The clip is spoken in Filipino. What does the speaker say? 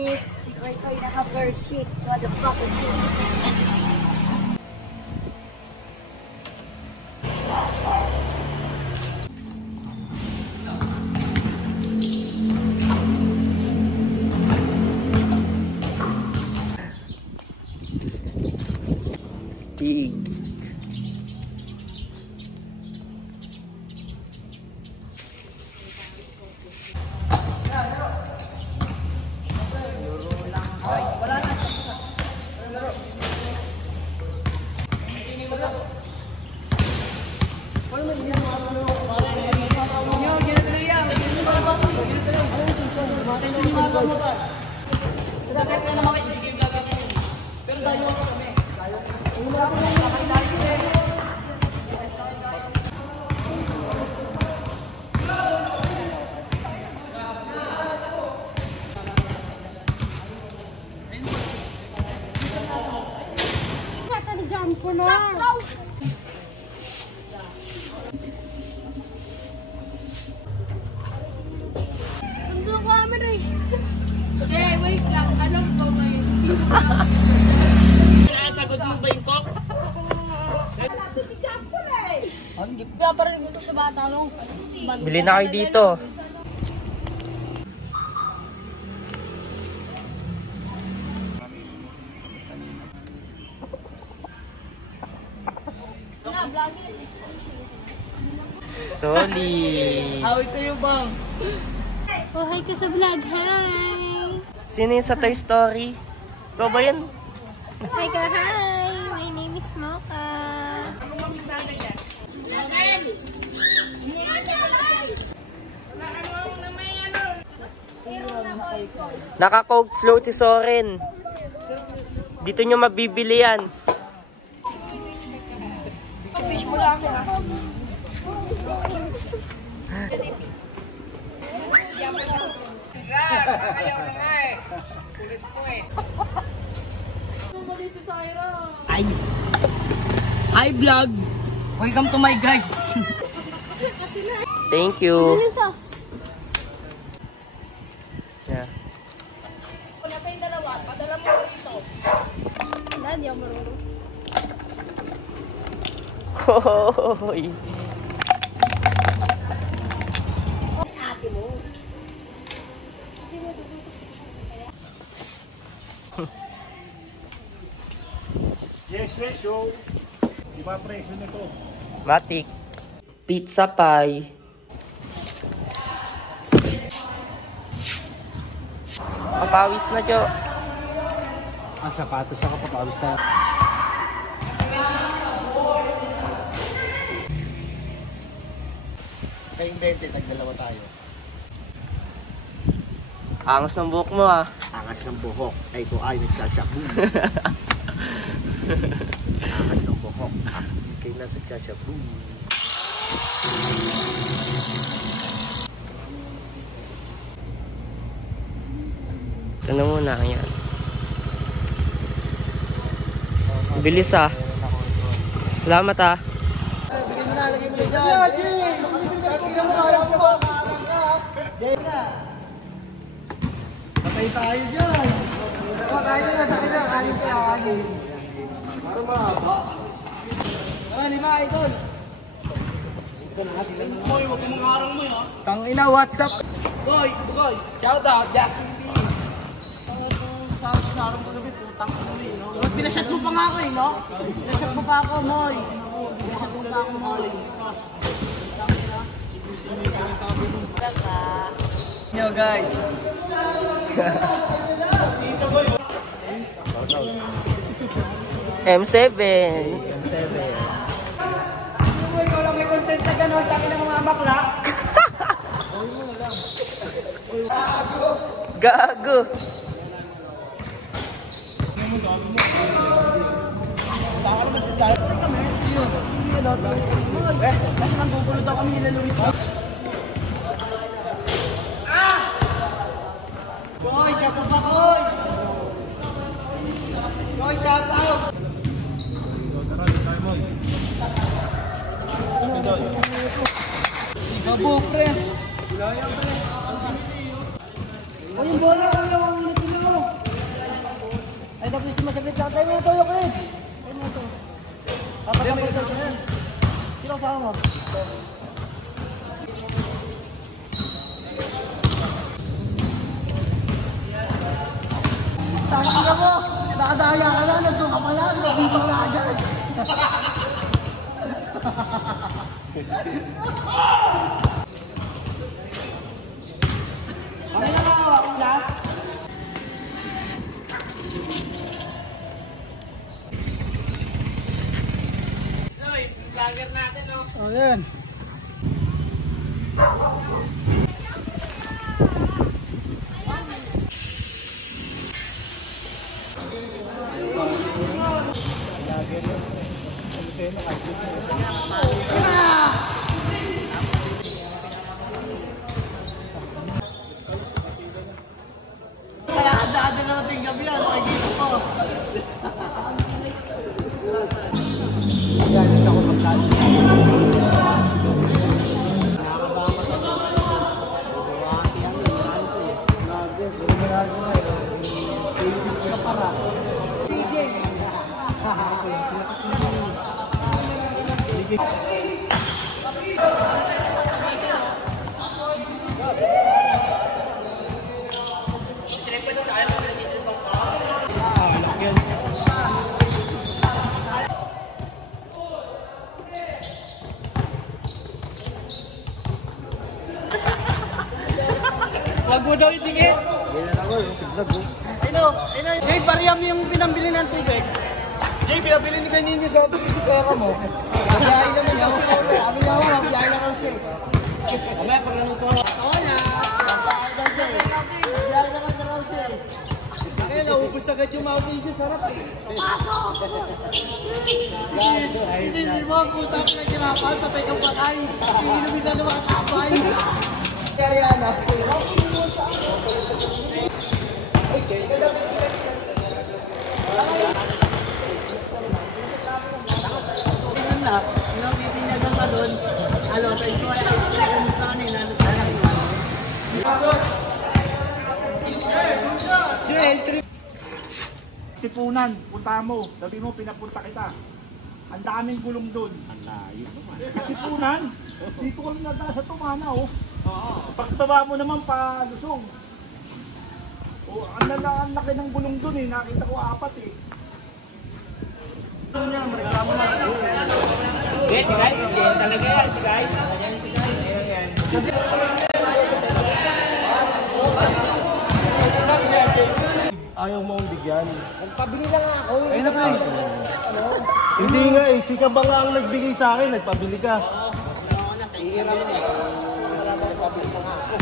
Right ko naka-first sheet. What the fuck is it? Stig. Jump ko na. Mundo ko amin eh. Hey, wait lang. Alam ko may Sagot mo ba yung kok? wala to si Jump ko na eh. Hindi pa parang ito sa bata no. Bili na kayo dito. Solid. Awit sa'yo bang? Oh, hi ka sa vlog. Hi. Sino yung sa Toy Story? Ikaw ba yan? Hi ka, hi. My name is Mocha. Naka-Coke float si Soren. Dito nyo mabibili yan. Hi vlog! Welcome to my guys! Thank you. Yeah. Wala pa yung dalawa. Padala mo rito. Hindi ako marunong. Hoy. Ate mo. Yes, presyo. Iba presyo nito. Matik. Pizza pie. Papawis na, Jo. Ang sapatos ako papawis na. Kayong 20, tagdalawa tayo. Angas ng buhok mo, ah. Angas ng buhok. Ay, ko ay nagsashabu. Angas ng buhok. Kaya nasa nagsashabu. Ito na muna, yan. Bilis, ah. Salamat, ah. Bigyan mo na, lagay mo na dyan. Tingnan mo, kaya mo ba? Kaarang ka. Patay tayo dyan. Patay na, tayo na. Kanin pa yung kanin. Parang mahaba. Lima idol! Boy, huwag mong harang mo yun. Tangina, what's up? Boy! Shout out, Jackie B! Sa sinarang ko gabi, putang ko gabi, no? Pinashot mo pa nga ako eh, no? Pinashot mo pa ako, Moy! Pinashot mo pa ako, Moy! Yo guys! M7. Ikaw lang may content na gano'n, takin ng mga bakla. Gago. Kasi nagbubulo daw kami nila Luis. Boy, shout out pa, Koy! Koy, shout out! Gabo, pre! O yung bola, kuya, huwag mo na sila. masabit lang. Tayo mo ito, Chris. Tayo mo ito. Kapag sa yan. Sino kasama mo? Tangin na mo! Nakadaya ka na, nagsuka pa lang, dito ka agad. Okay na ba ako lahat? Oh, yan. Kaya ada naman ting gabi yan, makikita ko. Yan, isa ko mag-catch. Wag mo daw itingin. Ganyan ako yung vlog ko. Jay, pareham yung pinambili ng tubig. Jay, pinabili ni Benini sa pera mo. Mabiyahe naman ako. Sabi niya ako, mabiyahe na kasi. Mamaya pag nanuto ako. Oo na. Mabiyahe naman na raw siya. Kaya naubos agad yung mountain dew. Sarap eh. Pasok! Hindi mo, puta ka na kinapan. Patay kang patay. Iinumin na naman kapay. Kaya na. Titinyagan ka doon. Alo, tayo ko ay sa kanina. Tipunan, punta mo. Sabi mo, pinapunta kita. Ang daming gulong doon. Ang layo naman. Tipunan, dito kami nagdaan sa Tumana, oh. Pagtaba mo naman pa Lusong. Oh, ang laki ng gulong doon eh. Nakita ko 4 eh. Reklamo na. Yes, si Guy. Talaga yan, si Guy. Ayaw mo akong bigyan. Pabili lang ako. Ayun na nga eh. Hindi nga eh. Si Kaba nga ang nagbigay sa akin. Nagpabili ka. Iira mo na. Wala ba pabili pa nga ako.